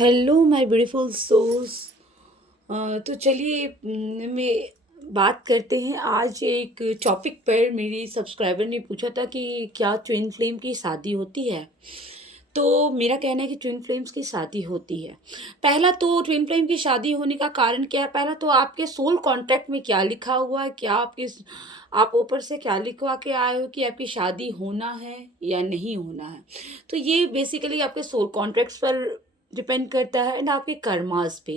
Hello my beautiful souls. तो चलिए मैं बात करते हैं। आज एक टॉपिक पर मेरी सब्सक्राइबर ने पूछा था कि क्या ट्विन फ्लेम की शादी होती है। तो मेरा कहना है कि ट्विन फ्लेम्स की शादी होती है। पहला तो ट्विन फ्लेम की शादी होने का कारण क्या है? पहला तो आपके सोल कॉन्ट्रैक्ट में क्या लिखा हुआ है, क्या आप ऊपर से क्या लिखवा के आए हो कि आपकी शादी होना है या नहीं होना है। तो ये बेसिकली आपके सोल कॉन्ट्रैक्ट्स पर डिपेंड करता है एंड आपके कर्मास पे।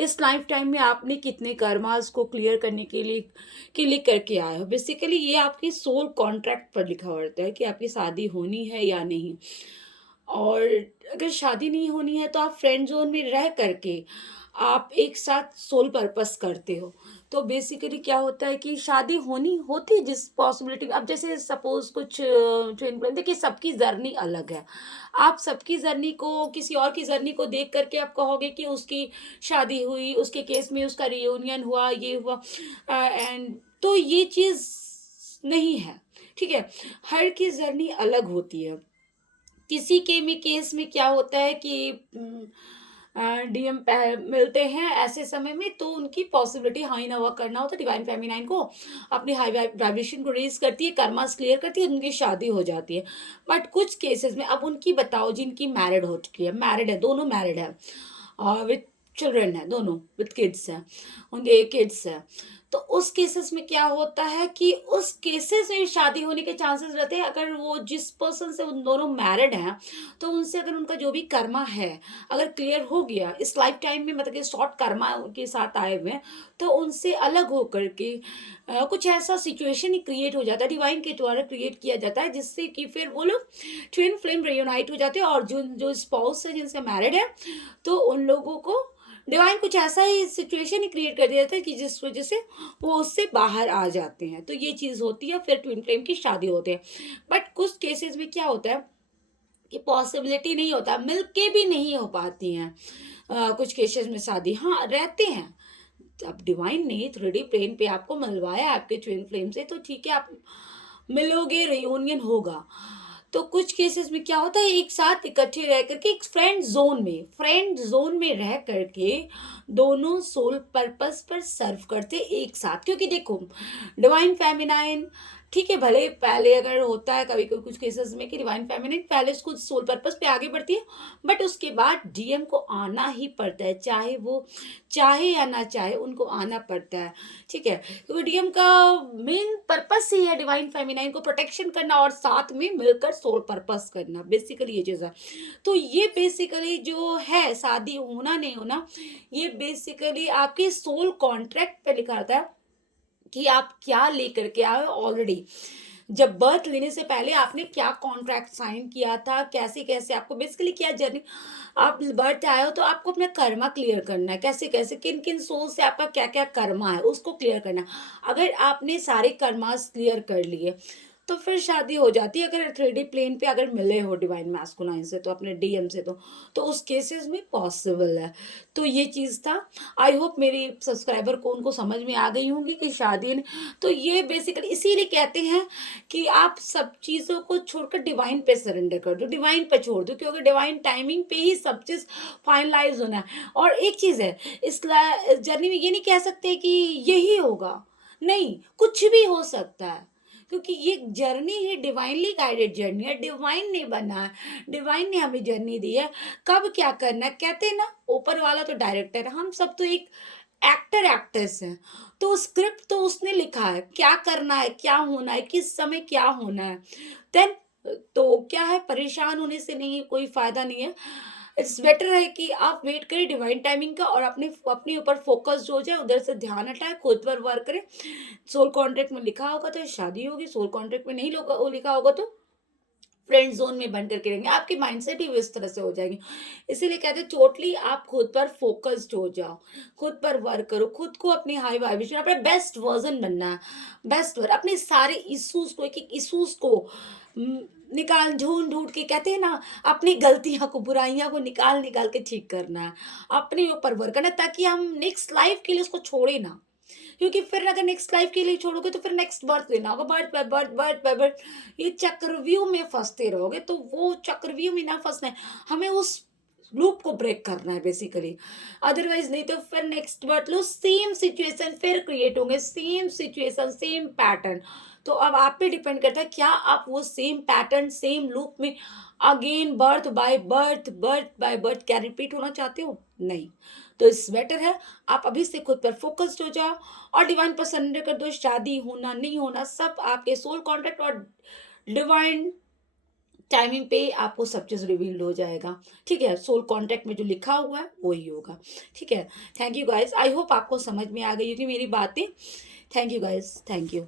इस लाइफ टाइम में आपने कितने कर्मास को क्लियर करने के लिए करके आए हो। बेसिकली ये आपकी सोल कॉन्ट्रैक्ट पर लिखा होता है कि आपकी शादी होनी है या नहीं। और अगर शादी नहीं होनी है तो आप फ्रेंड जोन में रह करके आप एक साथ सोल पर्पस करते हो। तो बेसिकली क्या होता है कि शादी होनी होती है जिस पॉसिबिलिटी। अब जैसे सपोज कुछ ट्रेन पर देखिए, सबकी जर्नी अलग है। आप सबकी जर्नी को, किसी और की जर्नी को देख करके आप कहोगे कि उसकी शादी हुई, उसके केस में उसका रियूनियन हुआ, ये हुआ एंड तो ये चीज़ नहीं है। ठीक है, हर की जर्नी अलग होती है। किसी के में केस में क्या होता है कि डीएम मिलते हैं ऐसे समय में, तो उनकी पॉसिबिलिटी हाई ना वर्क करना होता है। डिवाइन फेमिनाइन को अपनी हाई वाइब्रेशन को रेज करती है, कर्मास क्लियर करती है, उनकी शादी हो जाती है। बट कुछ केसेस में, अब उनकी बताओ जिनकी मैरिड हो चुकी है, मैरिड है, दोनों मैरिड है, विथ चिल्ड्रन है, दोनों विथ किड्स हैं, उनके किड्स हैं। तो उस केसेस में क्या होता है कि उस केसेस में शादी होने के चांसेस रहते हैं अगर वो जिस पर्सन से उन दोनों मैरिड हैं, तो उनसे अगर उनका जो भी कर्मा है अगर क्लियर हो गया इस लाइफ टाइम में, मतलब कि शॉर्ट कर्मा के साथ आए हुए हैं, तो उनसे अलग होकर के कुछ ऐसा सिचुएशन ही क्रिएट हो जाता है, डिवाइन के द्वारा क्रिएट किया जाता है, जिससे कि फिर वो लोग ट्विन फ्लेम रियूनाइट हो जाते हैं। और जो जो स्पाउस है जिनसे मैरिड है, तो उन लोगों को डिवाइन कुछ ऐसा ही सिचुएशन ही क्रिएट कर दिया जाता है कि जिस वजह से वो उससे बाहर आ जाते हैं। तो ये चीज़ होती है, फिर ट्विन फ्लेम की शादी होती है। बट कुछ केसेस में क्या होता है कि पॉसिबिलिटी नहीं होता, मिल के भी नहीं हो पाती हैं। कुछ केसेस में शादी हाँ रहते हैं। अब डिवाइन ने 3D प्लेन पे आपको मिलवाया आपके ट्विन फ्लेम से, तो ठीक है, आप मिलोगे, रियूनियन होगा। तो कुछ केसेस में क्या होता है, एक साथ इकट्ठे रह करके एक फ्रेंड जोन में रह करके दोनों सोल पर्पस पर सर्व करते एक साथ। क्योंकि देखो, डिवाइन फेमिनाइन ठीक है, भले पहले अगर होता है कभी कभी कुछ केसेस में कि डिवाइन फेमिनाइन पहले खुद सोल पर्पस पे आगे बढ़ती है, बट उसके बाद डीएम को आना ही पड़ता है, चाहे वो चाहे या ना चाहे, उनको आना पड़ता है। ठीक है, क्योंकि डीएम का मेन पर्पस ही है डिवाइन फेमिनाइन को प्रोटेक्शन करना और साथ में मिलकर सोल पर्पस करना, बेसिकली ये चीज़ है। तो ये बेसिकली जो है शादी होना नहीं होना, ये बेसिकली आपके सोल कॉन्ट्रैक्ट पे लिखा रहता है कि आप क्या लेकर के आए हो ऑलरेडी। जब बर्थ लेने से पहले आपने क्या कॉन्ट्रैक्ट साइन किया था, कैसे कैसे आपको बेसिकली क्या जर्नी, आप बर्थ आए हो तो आपको अपना कर्मा क्लियर करना है, कैसे कैसे किन किन सोल से आपका क्या क्या कर्मा है उसको क्लियर करना है। अगर आपने सारे कर्मास क्लियर कर लिए तो फिर शादी हो जाती है। अगर 3D प्लेन पे अगर मिले हो डिवाइन मैस्कुलाइन से, तो अपने डीएम से, तो उस केसेस में पॉसिबल है। तो ये चीज़ था। आई होप मेरी सब्सक्राइबर को उनको समझ में आ गई होंगी कि शादी तो ये बेसिकली इसीलिए कहते हैं कि आप सब चीज़ों को छोड़कर डिवाइन पे सरेंडर कर दो, डिवाइन पे छोड़ दो, क्योंकि डिवाइन टाइमिंग पे ही सब चीज़ फाइनलाइज होना है। और एक चीज़ है, इस जर्नी में ये नहीं कह सकते कि यही होगा, नहीं, कुछ भी हो सकता है, क्योंकि ये जर्नी है, डिवाइनली गाइडेड जर्नी है, डिवाइन ने बना है, डिवाइन ने हमें जर्नी दी है। कब क्या करना है, कहते हैं ना, ऊपर वाला तो डायरेक्टर है, हम सब तो एक एक्ट्रेस हैं। तो स्क्रिप्ट तो उसने लिखा है, क्या करना है, क्या होना है, किस समय क्या होना है। देन तो क्या है, परेशान होने से नहीं, कोई फायदा नहीं है। इट्स बेटर है कि आप वेट करें डिवाइन टाइमिंग का और अपने ऊपर फोकस हो जाए, उधर से ध्यान हटाए, खुद पर वर्क करें। सोल कॉन्ट्रैक्ट में लिखा होगा तो शादी होगी, सोल कॉन्ट्रैक्ट में नहीं वो लिखा होगा तो फ्रेंड जोन में बन करके रहेंगे, आपके माइंडसेट ही इस तरह से हो जाएंगे। इसीलिए कहते हैं टोटली आप खुद पर फोकस्ड हो जाओ, खुद पर वर्क करो, खुद को अपनी हाई वाइब्रेशन, अपना बेस्ट वर्जन बनना है, बेस्ट वर्क, अपने सारे इश्यूज को, एक एक इश्यूज को निकाल ढूंढ ढूंढ के, कहते हैं ना, अपनी गलतियां को, बुराइयां को निकाल निकाल के ठीक करना है, अपने ऊपर वर्क करना है, ताकि हम नेक्स्ट लाइफ के लिए उसको छोड़े ना। क्योंकि फिर अगर नेक्स्ट लाइफ के लिए छोड़ोगे तो फिर नेक्स्ट बर्थ लेना होगा, birth by birth, birth by birth, ये चक्रव्यूह में फंसते रहोगे। तो वो चक्रव्यूह में ना फंसना है, हमें उस लूप को ब्रेक करना है बेसिकली, अदरवाइज नहीं तो फिर नेक्स्ट बार लो सेम सिचुएशन फिर क्रिएट होंगे, सेम सिचुएशन सेम पैटर्न। तो अब आप पे डिपेंड करता है क्या आप वो सेम पैटर्न सेम लूप में अगेन बर्थ क्या रिपीट होना चाहते हो? नहीं। तो इस बेटर है आप अभी से खुद पर फोकस्ड हो जाओ और डिवाइन पर सरेंडर कर दो। शादी होना नहीं होना सब आपके सोल कॉन्ट्रैक्ट और डिवाइन टाइमिंग पे आपको सब चीज़ रिवील्ड हो जाएगा। ठीक है, सोल कॉन्ट्रैक्ट में जो लिखा हुआ है वही होगा। ठीक है, thank you guys, I hope आपको समझ में आ गई होगी मेरी बातें। Thank you guys, thank you.